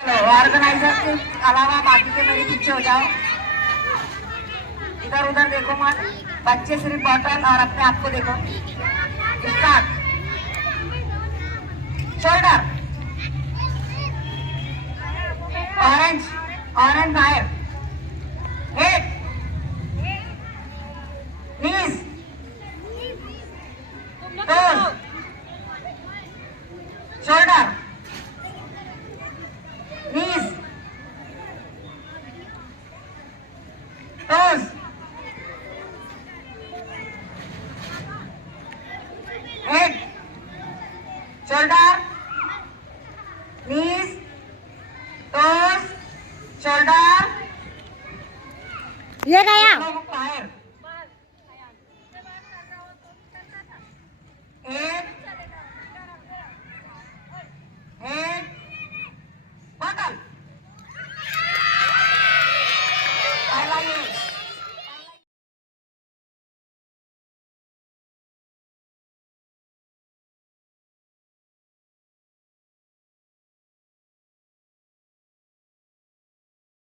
Organiser के अलावा बाकी के मेरे पीछे हो जाओ। इधर उधर देखो मत, बच्चे सिर्फ बॉटल और अपने आप को देखो। स्टार्ट। शोल्डर, ऑरेंज, ऑरेंज बाहर, हेड, नीज, टोज, शोल्डर, नीज, टोज, हेड, शोल्डर, नीज, टोज, शोल्डर। ये गया बाहर।